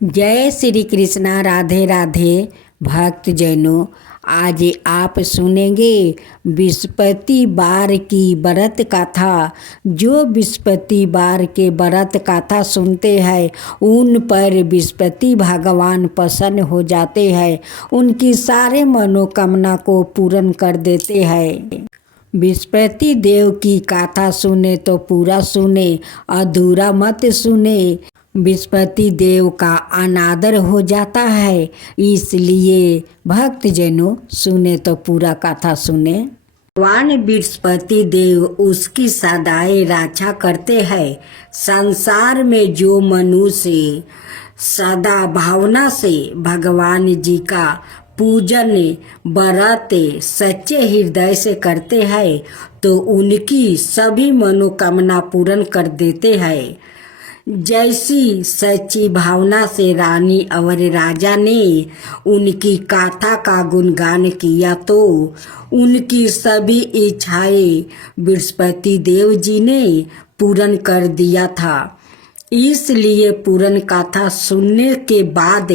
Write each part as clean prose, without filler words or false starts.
जय श्री कृष्णा। राधे राधे भक्त जनों, आज आप सुनेंगे बृहस्पतिवार की व्रत कथा। जो बृहस्पतिवार के व्रत कथा सुनते हैं उन पर बृहस्पति भगवान प्रसन्न हो जाते हैं, उनकी सारे मनोकामना को पूर्ण कर देते हैं। बृहस्पति देव की कथा सुने तो पूरा सुने, अधूरा मत सुने। बृहस्पति देव का अनादर हो जाता है, इसलिए भक्तजनों सुने तो पूरा कथा सुने। भगवान बृहस्पति देव उसकी सदाई रक्षा करते हैं। संसार में जो मनुष्य सदा भावना से भगवान जी का पूजन व्रत सच्चे हृदय से करते हैं तो उनकी सभी मनोकामना पूर्ण कर देते हैं। जैसी सच्ची भावना से रानी और राजा ने उनकी गाथा का गुणगान किया तो उनकी सभी इच्छाएं बृहस्पति देव जी ने पूर्ण कर दिया था। इसलिए पूर्ण कथा सुनने के बाद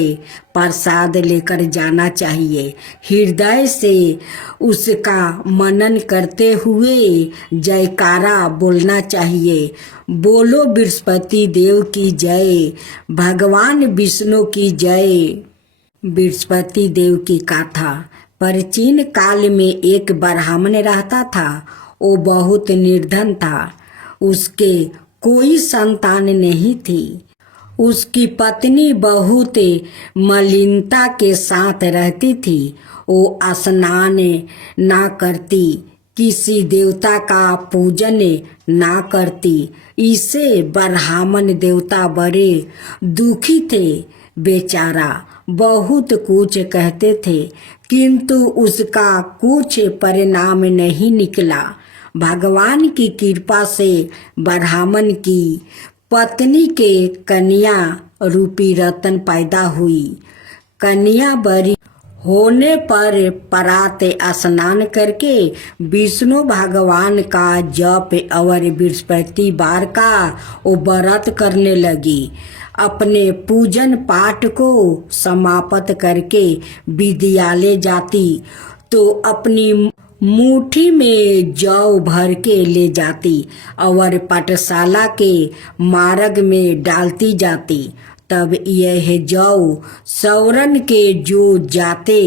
प्रसाद लेकर जाना चाहिए। हृदय से उसका मनन करते हुए जयकारा बोलना चाहिए। बोलो बृहस्पति देव की जय, भगवान विष्णु की जय। बृहस्पति देव की कथा। प्राचीन काल में एक ब्राह्मण रहता था। वो बहुत निर्धन था। उसके कोई संतान नहीं थी। उसकी पत्नी बहुत मलिनता के साथ रहती थी। वो स्नान ना करती, किसी देवता का पूजन ना करती। इसे ब्राह्मण देवता बड़े दुखी थे। बेचारा बहुत कुछ कहते थे किंतु उसका कुछ परिणाम नहीं निकला। भगवान की कृपा से ब्राह्मण की पत्नी के कन्या रूपी रतन पैदा हुई। कन्या बड़ी होने पर प्रात स्नान करके विष्णु भगवान का जप और बृहस्पतिवार का वो व्रत करने लगी। अपने पूजन पाठ को समाप्त करके विद्यालय जाती तो अपनी मुट्ठी में जौ भर के ले जाती और पाठशाला के मार्ग में डालती जाती। तब यह जौ सौरन के जो जाते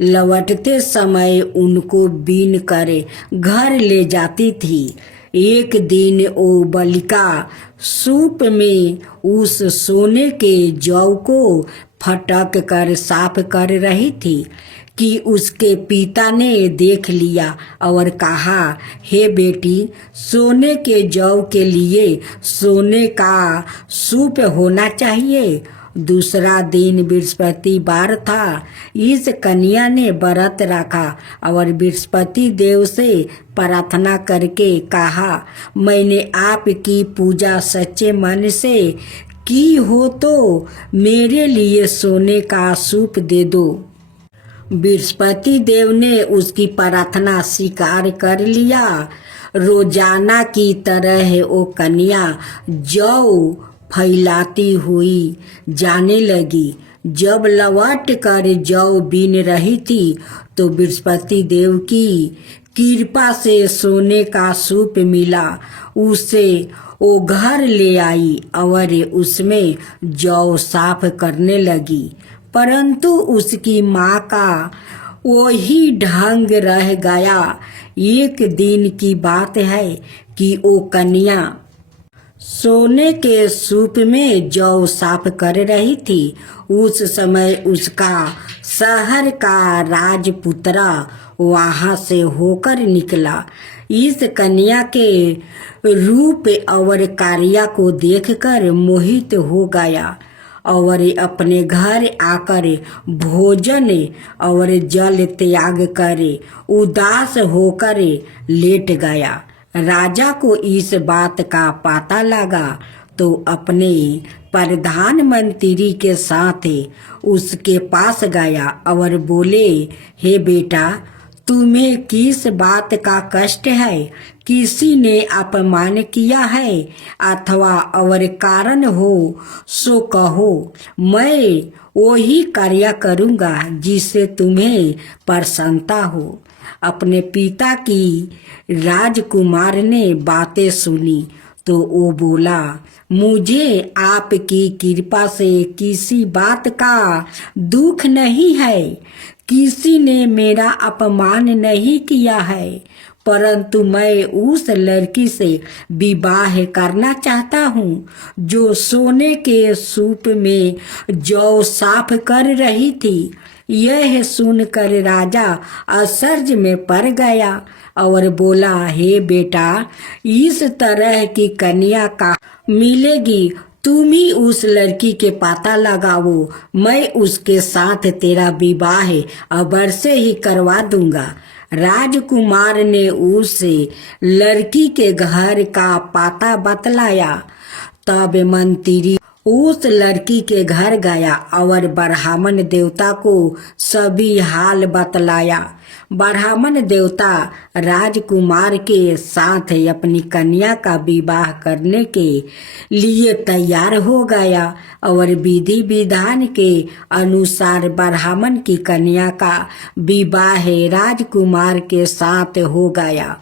लौटते समय उनको बीन कर घर ले जाती थी। एक दिन वो बालिका सूप में उस सोने के जौ को फटक कर साफ कर रही थी कि उसके पिता ने देख लिया और कहा, हे बेटी, सोने के जौ के लिए सोने का सूप होना चाहिए। दूसरा दिन बृहस्पतिवार था। इस कन्या ने व्रत रखा और बृहस्पति देव से प्रार्थना करके कहा, मैंने आपकी पूजा सच्चे मन से की हो तो मेरे लिए सोने का सूप दे दो। बृहस्पति देव ने उसकी प्रार्थना स्वीकार कर लिया। रोजाना की तरह वो कन्या जौ फैलाती हुई जाने लगी। जब लौट कर जौ बीन रही थी तो बृहस्पति देव की कृपा से सोने का सूप मिला। उसे वो घर ले आई और उसमें जौ साफ करने लगी, परंतु उसकी माँ का वही ढंग रह गया। एक दिन की बात है कि वो कन्या सोने के सूप में जौ साफ कर रही थी। उस समय उसका शहर का राजपुत्रा वहां से होकर निकला। इस कन्या के रूप और कार्य को देखकर मोहित हो गया और अपने घर आकर भोजन और जल त्याग कर उदास होकर लेट गया। राजा को इस बात का पता लगा तो अपने प्रधानमंत्री के साथ उसके पास गया और बोले, हे बेटा, तुम्हें किस बात का कष्ट है? किसी ने अपमान किया है अथवा और कारण हो सो कहो, मैं वही कार्य करूँगा जिससे तुम्हें प्रसन्नता हो। अपने पिता की राजकुमार ने बातें सुनी तो वो बोला, मुझे आपकी कृपा से किसी बात का दुख नहीं है। किसी ने मेरा अपमान नहीं किया है, परंतु मैं उस लड़की से विवाह करना चाहता हूँ जो सोने के सूप में जौ साफ कर रही थी। यह सुनकर राजा आश्चर्य में पड़ गया और बोला, हे बेटा, इस तरह की कन्या का मिलेगी, तुम ही उस लड़की के पता लगाओ, मैं उसके साथ तेरा विवाह अवश्य ही करवा दूंगा। राजकुमार ने उसे लड़की के घर का पता बतलाया। तब मंत्री उस लड़की के घर गया और ब्राह्मण देवता को सभी हाल बतलाया। ब्राह्मण देवता राजकुमार के साथ अपनी कन्या का विवाह करने के लिए तैयार हो गया और विधि विधान के अनुसार ब्राह्मण की कन्या का विवाह राजकुमार के साथ हो गया।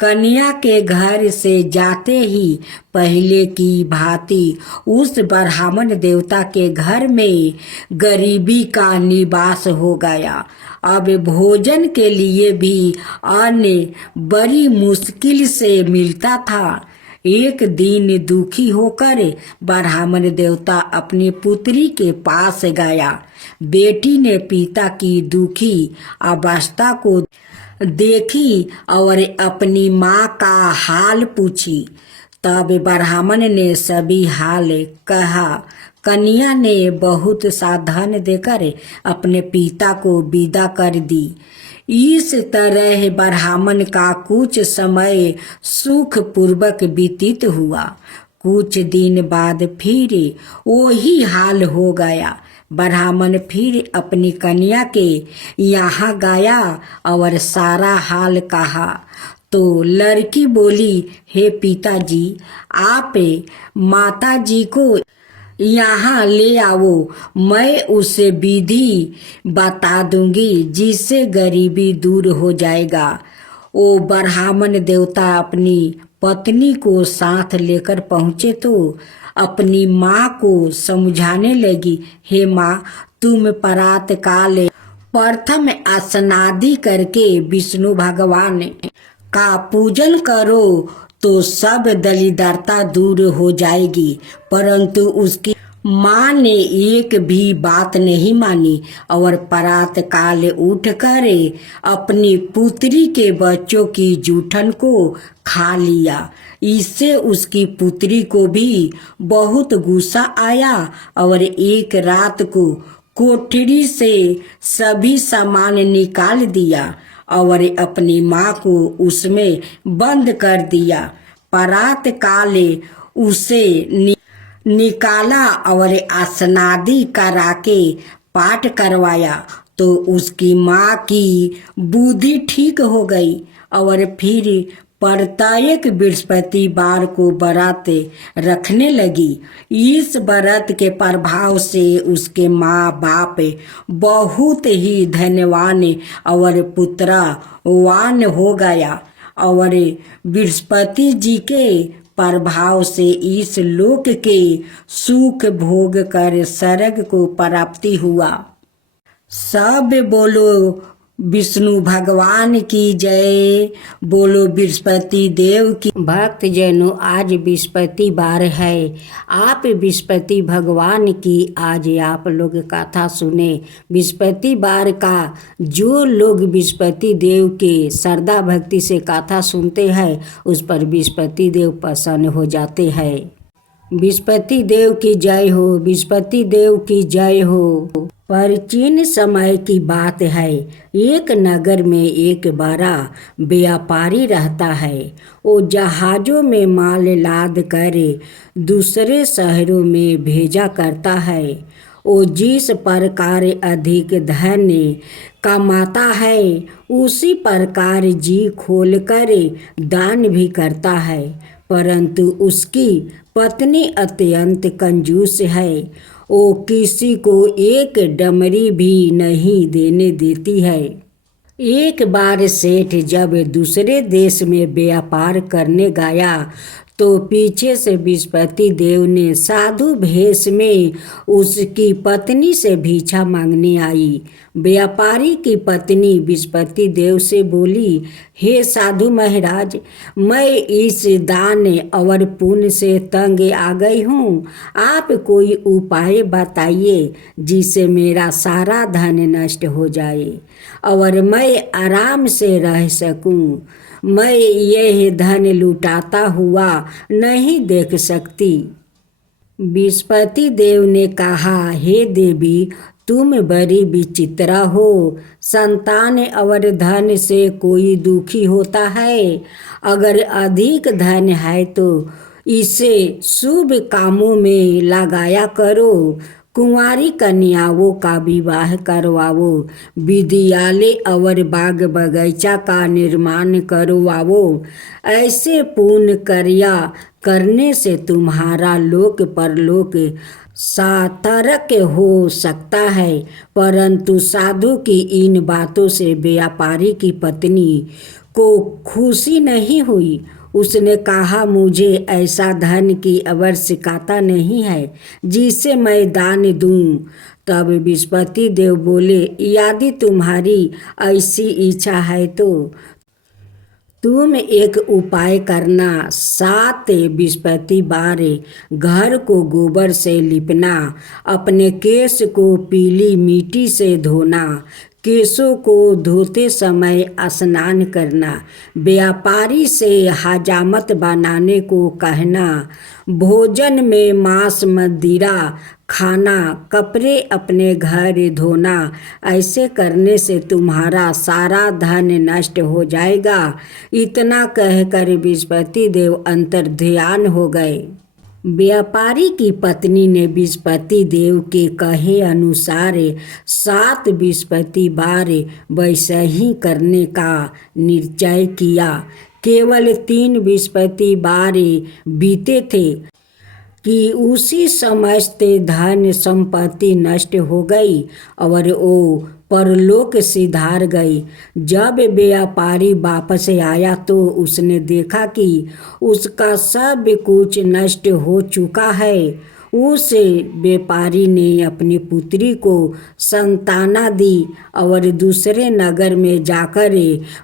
कन्या के घर से जाते ही पहले की भांति उस ब्राह्मण देवता के घर में गरीबी का निवास हो गया। अब भोजन के लिए भी अन्न बड़ी मुश्किल से मिलता था। एक दिन दुखी होकर ब्राह्मण देवता अपनी पुत्री के पास गया। बेटी ने पिता की दुखी अवस्था को देखी और अपनी माँ का हाल पूछी। तब ब्राह्मण ने सभी हाल कहा। कन्या ने बहुत सा धन देकर अपने पिता को विदा कर दी। इस तरह ब्राह्मण का कुछ समय सुख पूर्वक व्यतीत हुआ। कुछ दिन बाद फिर वही हाल हो गया। ब्राह्मण फिर अपनी कन्या के यहाँ गया और सारा हाल कहा तो लड़की बोली, हे पिताजी, आप माताजी को यहाँ ले आओ, मैं उसे विधि बता दूंगी जिससे गरीबी दूर हो जाएगा। वो ब्राह्मण देवता अपनी पत्नी को साथ लेकर पहुँचे तो अपनी माँ को समझाने लगी, हे माँ, तुम प्रातः काल प्रथम स्नादि करके विष्णु भगवान का पूजन करो तो सब दरिद्रता दूर हो जाएगी। परंतु उसकी माँ ने एक भी बात नहीं मानी और प्रातः काल उठकर अपनी पुत्री के बच्चों की जूठन को खा लिया। इससे उसकी पुत्री को भी बहुत गुस्सा आया और एक रात को कोठरी से सभी सामान निकाल दिया और अपनी माँ को उसमें बंद कर दिया। प्रातः काल उसे निकाला और स्नादि करा के पाठ करवाया तो उसकी माँ की बुद्धि ठीक हो गई और फिर प्रत्येक बृहस्पतिवार को व्रत रखने लगी। इस व्रत के प्रभाव से उसके माँ बाप बहुत ही धनवान और पुत्रवान हो गया और बृहस्पति जी के प्रभाव से इस लोक के सुख भोग कर स्वर्ग को प्राप्ति हुआ। सब बोलो विष्णु भगवान की जय, बोलो बृहस्पति देव की। भक्त जनों, आज बृहस्पतिवार है। आप बृहस्पति भगवान की आज आप लोग कथा सुने। बृहस्पतिवार का जो लोग बृहस्पति देव के श्रद्धा भक्ति से कथा सुनते हैं उस पर बृहस्पति देव प्रसन्न हो जाते हैं। बृहस्पति देव की जय हो, बृहस्पति देव की जय हो। प्राचीन समय की बात है। एक नगर में एक बड़ा व्यापारी रहता है। वो जहाज़ों में माल लाद कर दूसरे शहरों में भेजा करता है। वो जिस प्रकार अधिक धन कमाता है उसी प्रकार जी खोलकर दान भी करता है, परंतु उसकी पत्नी अत्यंत कंजूस है। वो किसी को एक डमरी भी नहीं देने देती है। एक बार सेठ जब दूसरे देश में व्यापार करने गया तो पीछे से विस्पति देव ने साधु भेष में उसकी पत्नी से भिक्षा मांगने आई। व्यापारी की पत्नी विस्पति देव से बोली, हे साधु महाराज, मैं इस दान और पुण्य से तंग आ गई हूँ। आप कोई उपाय बताइए जिससे मेरा सारा धन नष्ट हो जाए और मैं आराम से रह सकूं। मैं यह धन लुटाता हुआ नहीं देख सकती। विस्पति देव ने कहा, हे देवी, तुम बड़ी विचित्र हो। संतान और धन से कोई दुखी होता है। अगर अधिक धन है तो इसे शुभ कामों में लगाया करो। कुंवारी कन्याओं का विवाह करवाओ, विद्यालय और बाग बगीचा का निर्माण करवाओ। ऐसे पुण्य कार्य करने से तुम्हारा लोक परलोक सार्थक हो सकता है। परंतु साधु की इन बातों से व्यापारी की पत्नी को खुशी नहीं हुई। उसने कहा, मुझे ऐसा धन की आवश्यकता नहीं है जिसे मैं दान दूं। तब विस्पति देव बोले, यदि तुम्हारी ऐसी इच्छा है तो तुम एक उपाय करना। 7 बृहस्पतिवार घर को गोबर से लिपना, अपने केश को पीली मिट्टी से धोना, केशों को धोते समय स्नान करना, व्यापारी से हजामत बनाने को कहना, भोजन में मांस मदिरा खाना, कपड़े अपने घर धोना। ऐसे करने से तुम्हारा सारा धन नष्ट हो जाएगा। इतना कहकर बृहस्पति देव अंतर्ध्यान हो गए। व्यापारी की पत्नी ने बृहस्पति देव के कहे अनुसार 7 बृहस्पतिवार वैसे ही करने का निश्चय किया। केवल 3 बृहस्पतिवार बीते थे कि उसी समस्त धन संपत्ति नष्ट हो गई और वो परलोक सिधार गई। जब व्यापारी वापस आया तो उसने देखा कि उसका सब कुछ नष्ट हो चुका है। उस व्यापारी ने अपनी पुत्री को संताना दी और दूसरे नगर में जाकर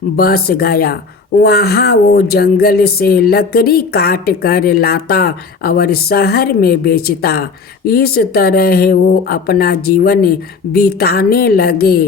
बस गया। वहाँ वो जंगल से लकड़ी काट कर लाता और शहर में बेचता। इस तरह वो अपना जीवन बिताने लगे।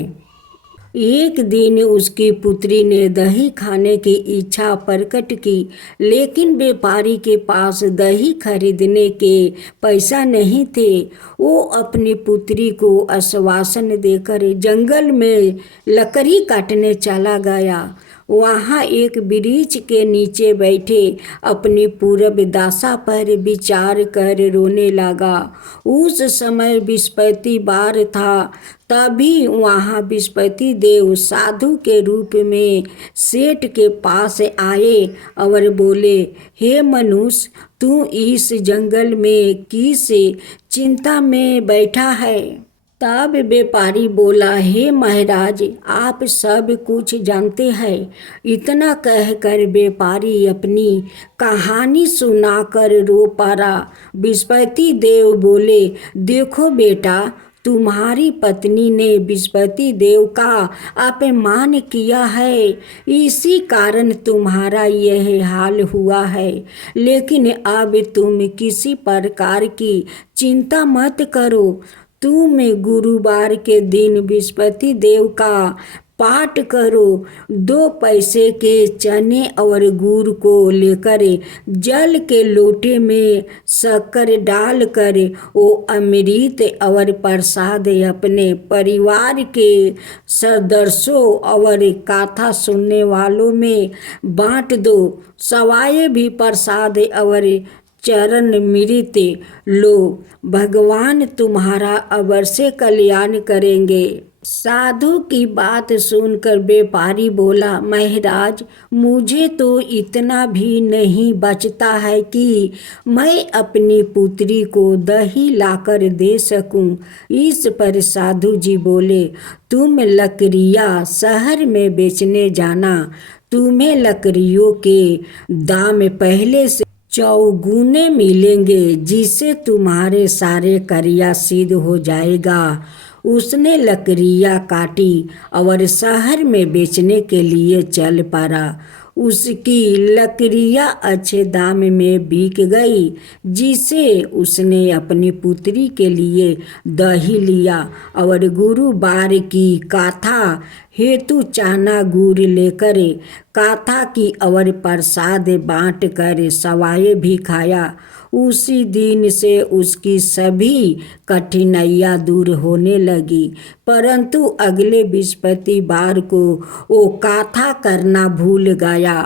एक दिन उसकी पुत्री ने दही खाने की इच्छा प्रकट की, लेकिन व्यापारी के पास दही खरीदने के पैसा नहीं थे। वो अपनी पुत्री को आश्वासन देकर जंगल में लकड़ी काटने चला गया। वहाँ एक वृक्ष के नीचे बैठे अपनी पूर्व दशा पर विचार कर रोने लगा। उस समय बृहस्पतिवार था। तभी वहाँ बृहस्पति देव साधु के रूप में सेठ के पास आए और बोले, हे मनुष्य, तू इस जंगल में किस चिंता में बैठा है? तब व्यापारी बोला, हे महाराज, आप सब कुछ जानते हैं। इतना कहकर व्यापारी अपनी कहानी सुनाकर रो पड़ा। बृहस्पति देव बोले, देखो बेटा, तुम्हारी पत्नी ने बृहस्पति देव का अपमान किया है, इसी कारण तुम्हारा यह हाल हुआ है। लेकिन अब तुम किसी प्रकार की चिंता मत करो। तुम गुरुवार के दिन बृहस्पति देव का पाठ करो। 2 पैसे के चने और गुड़ को लेकर जल के लोटे में शक्कर डालकर वो अमृत और प्रसाद अपने परिवार के सदस्यों और कथा सुनने वालों में बांट दो। सवाए भी प्रसाद और चरण मृत लो, भगवान तुम्हारा अवश्य कल्याण करेंगे। साधु की बात सुनकर व्यापारी बोला, महाराज मुझे तो इतना भी नहीं बचता है कि मैं अपनी पुत्री को दही लाकर दे सकूं। इस पर साधु जी बोले, तुम लकड़ियाँ शहर में बेचने जाना, तुम्हें लकड़ियों के दाम पहले से चौगुने मिलेंगे, जिससे तुम्हारे सारे कार्य सिद्ध हो जाएगा। उसने लकड़ियाँ काटी और शहर में बेचने के लिए चल पड़ा। उसकी लकड़ियाँ अच्छे दाम में बिक गई, जिसे उसने अपनी पुत्री के लिए दही लिया और गुरुवार की कथा हेतु चाना गुड़ लेकर कथा की और प्रसाद बांट कर सवाए भी खाया। उसी दिन से उसकी सभी कठिनाइयाँ दूर होने लगी। परंतु अगले बृहस्पतिवार को वो कथा करना भूल गया।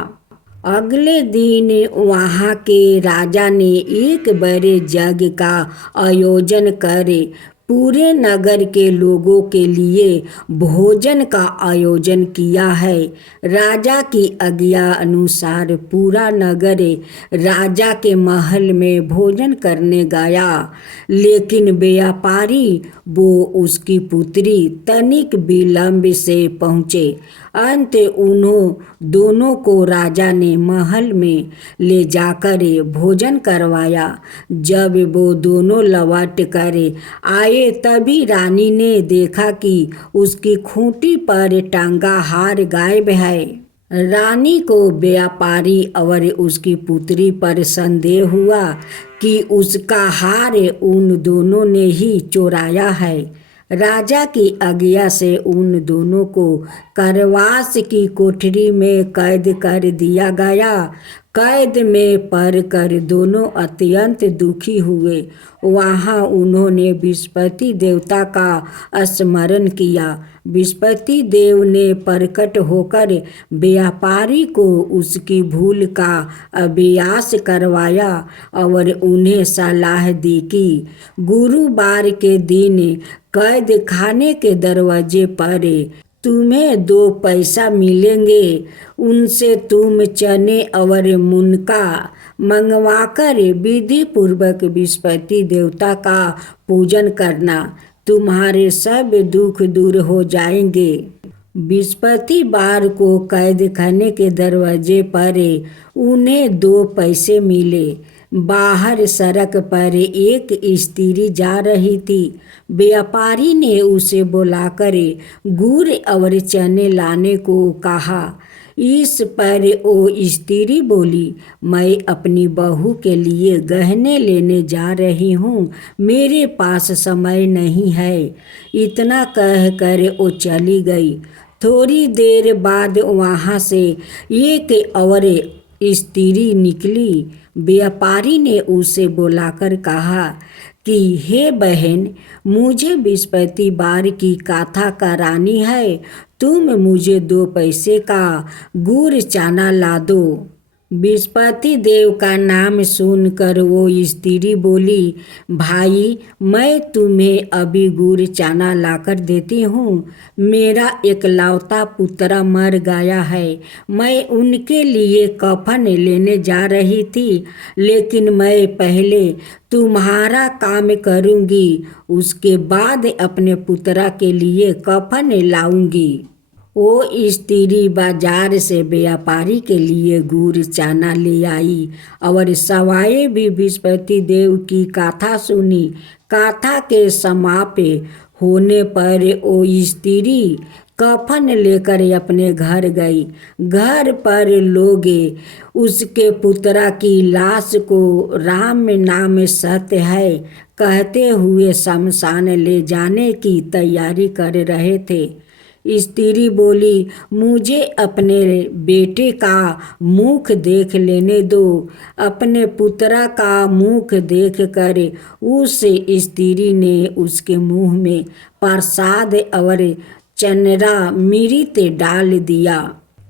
अगले दिन वहाँ के राजा ने एक बड़े यज्ञ का आयोजन करे पूरे नगर के लोगों के लिए भोजन का आयोजन किया है। राजा की आज्ञा अनुसार पूरा नगर राजा के महल में भोजन करने गया, लेकिन व्यापारी वो उसकी पुत्री तनिक विलंब से पहुँचे। अंत उन्हों दोनों को राजा ने महल में ले जाकर भोजन करवाया। जब वो दोनों लौट कर आए तभी रानी ने देखा कि उसकी खूंटी पर टांगा हार गायब है। रानी को व्यापारी और उसकी पुत्री पर संदेह हुआ कि उसका हार उन दोनों ने ही चुराया है। राजा की आज्ञा से उन दोनों को कारावास की कोठरी में कैद कर दिया गया। कैद में पड़कर दोनों अत्यंत दुखी हुए। वहाँ उन्होंने बृहस्पति देवता का स्मरण किया। बृहस्पति देव ने प्रकट होकर व्यापारी को उसकी भूल का अभ्यास करवाया और उन्हें सलाह दी कि गुरुवार के दिन कैद खाने के दरवाजे पर तुम्हें 2 पैसा मिलेंगे, उनसे तुम चने और मुनका मंगवाकर विधि पूर्वक बृहस्पति देवता का पूजन करना, तुम्हारे सब दुख दूर हो जाएंगे। बृहस्पतिवार को कैद खाने के दरवाजे पर उन्हें 2 पैसे मिले। बाहर सड़क पर एक स्त्री जा रही थी। व्यापारी ने उसे बुलाकर गुड़ और चने लाने को कहा। इस पर वो स्त्री बोली, मैं अपनी बहू के लिए गहने लेने जा रही हूँ, मेरे पास समय नहीं है। इतना कहकर वो चली गई। थोड़ी देर बाद वहाँ से एक और स्त्री निकली। व्यापारी ने उसे बुलाकर कहा कि हे बहन, मुझे बृहस्पतिवार की कथा करानी है, तुम मुझे 2 पैसे का गुड़ चना ला दो। बृहस्पति देव का नाम सुनकर वो स्त्री बोली, भाई मैं तुम्हें अभी गुड़ चना लाकर देती हूँ। मेरा एकलौता पुत्र मर गया है। मैं उनके लिए कफन लेने जा रही थी, लेकिन मैं पहले तुम्हारा काम करूँगी, उसके बाद अपने पुत्र के लिए कफन लाऊंगी। वो स्त्री बाजार से व्यापारी के लिए गुड़ चना ले आई और सवाए भी बृहस्पति देव की कथा सुनी। कथा के समाप्त होने पर वो स्त्री कफन लेकर अपने घर गई। घर पर लोग उसके पुत्र की लाश को राम नाम सत्य है कहते हुए शमशान ले जाने की तैयारी कर रहे थे। स्त्री बोली, मुझे अपने बेटे का मुख देख लेने दो। अपने पुत्र का मुख देखकर उस स्त्री ने उसके मुंह में प्रसाद और चनरा मृत डाल दिया।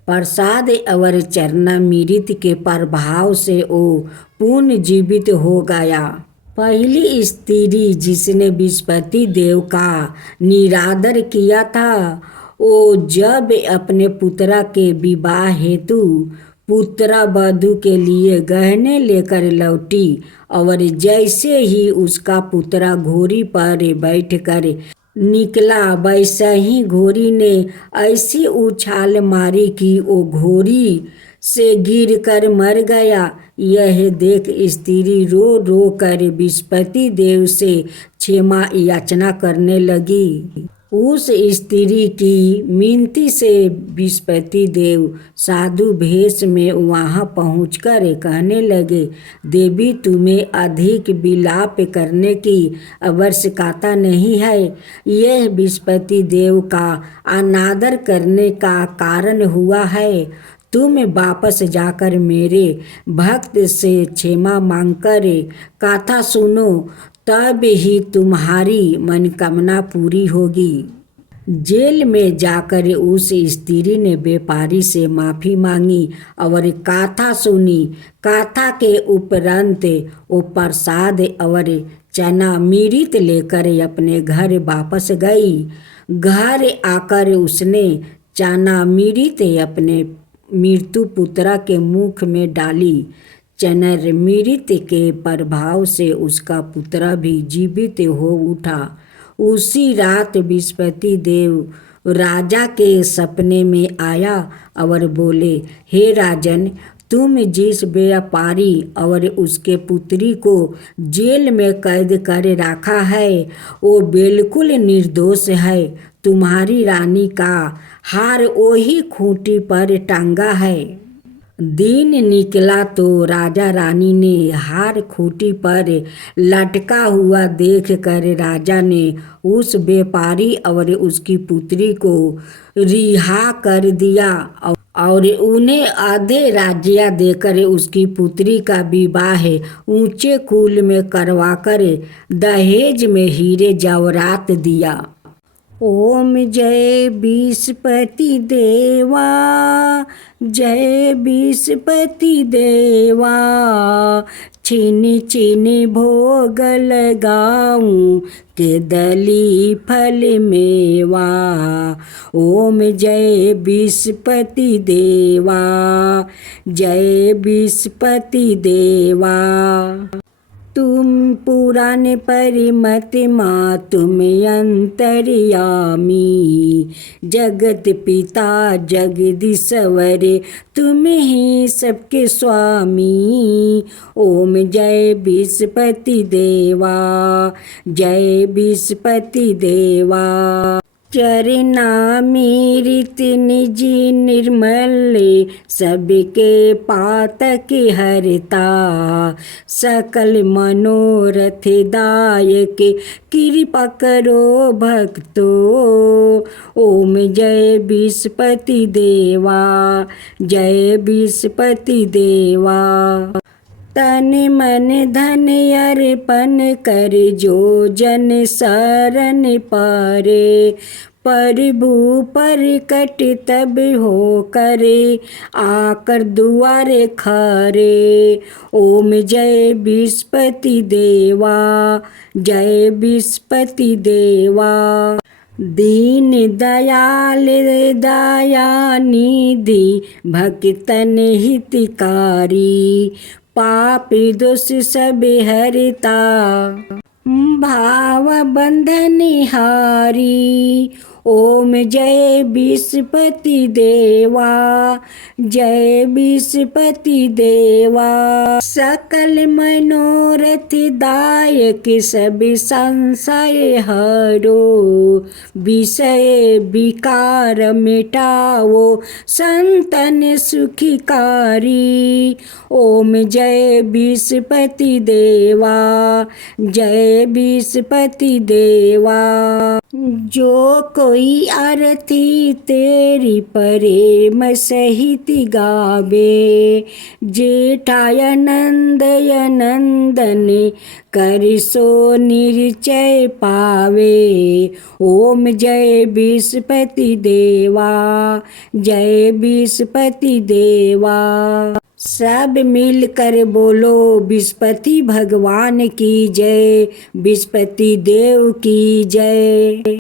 प्रसाद और चरणामृत के प्रभाव से वो पुनर्जीवित हो गया। पहली स्त्री जिसने बृहस्पति देव का निरादर किया था, वो जब अपने पुत्रा के विवाह हेतु पुत्रा वधू के लिए गहने लेकर लौटी और जैसे ही उसका पुत्रा घोड़ी पर बैठकर निकला, वैसे ही घोड़ी ने ऐसी उछाल मारी कि वो घोड़ी से गिरकर मर गया। यह देख स्त्री रो रो कर बृहस्पति देव से क्षमा याचना करने लगी। उस स्त्री की मिनती से बृहस्पति देव साधु भेष में वहाँ पहुंचकर कहने लगे, देवी तुम्हें अधिक विलाप करने की आवश्यकता नहीं है। यह बृहस्पति देव का अनादर करने का कारण हुआ है। तुम वापस जाकर मेरे भक्त से क्षमा मांगकर कथा सुनो, तब ही तुम्हारी मनोकामना पूरी होगी। जेल में जाकर उस स्त्री ने व्यापारी से माफ़ी मांगी और कथा सुनी। कथा के उपरांत वो प्रसाद और चरणामृत लेकर अपने घर वापस गई। घर आकर उसने चरणामृत अपने मृत्यु पुत्रा के मुख में डाली। चरणामृत के प्रभाव से उसका पुत्र भी जीवित हो उठा। उसी रात बृहस्पति देव राजा के सपने में आया और बोले, हे राजन, तुम जिस व्यापारी और उसके पुत्री को जेल में कैद कर रखा है वो बिल्कुल निर्दोष है। तुम्हारी रानी का हार वही खूंटी पर टांगा है। दिन निकला तो राजा रानी ने हार खूंटी पर लटका हुआ देखकर राजा ने उस व्यापारी और उसकी पुत्री को रिहा कर दिया और उन्हें आधे राज्य देकर उसकी पुत्री का विवाह ऊंचे कुल में करवाकर दहेज में हीरे जवाहरात दिया। ओम जय बृहस्पति देवा, जय बृहस्पति देवा, छिन छिन भोग लगाऊं के दली फल मेवा। ओम जय बृहस्पति देवा, जय बृहस्पति देवा। तुम पुराण परिमत माँ तुम अंतर्यामी, जगत पिता जगदीश्वर तुम ही सबके स्वामी। ओम जय बृहस्पति देवा, जय बृहस्पति देवा। चरणामृत निज निर्मल सबके पातक हरता, सकल मनोरथ दायक कृपा करो भक्तो। ओम जय बृहस्पति देवा, जय बृहस्पति देवा। तन मन धन अर्पण कर जो जन शरण पारे, प्रभु प्रकट तब हो करे आकर दुआरे खरे। ओम जय बृहस्पति देवा, जय बृहस्पति देवा। दीन दयाल दया निधि भक्तन हितकारी, पापी दोष सब हरता भाव बंधन हारी। ओम जय बृहस्पति देवा, जय बृहस्पति देवा। सकल मनोरथ दायक सब संशय हरो, विषय विकार मिटाओ संतन सुखकारी। ओम जय बृहस्पति देवा, जय बृहस्पति देवा। जो कोई आरती तेरी प्रेम सहित गावे, जेठाय नंदय नंदन कर सो निश्चय पावे। ओम जय विष्णुपति देवा, जय विष्णुपति देवा। सब मिलकर बोलो विष्णुपति भगवान की जय, विष्णुपति देव की जय।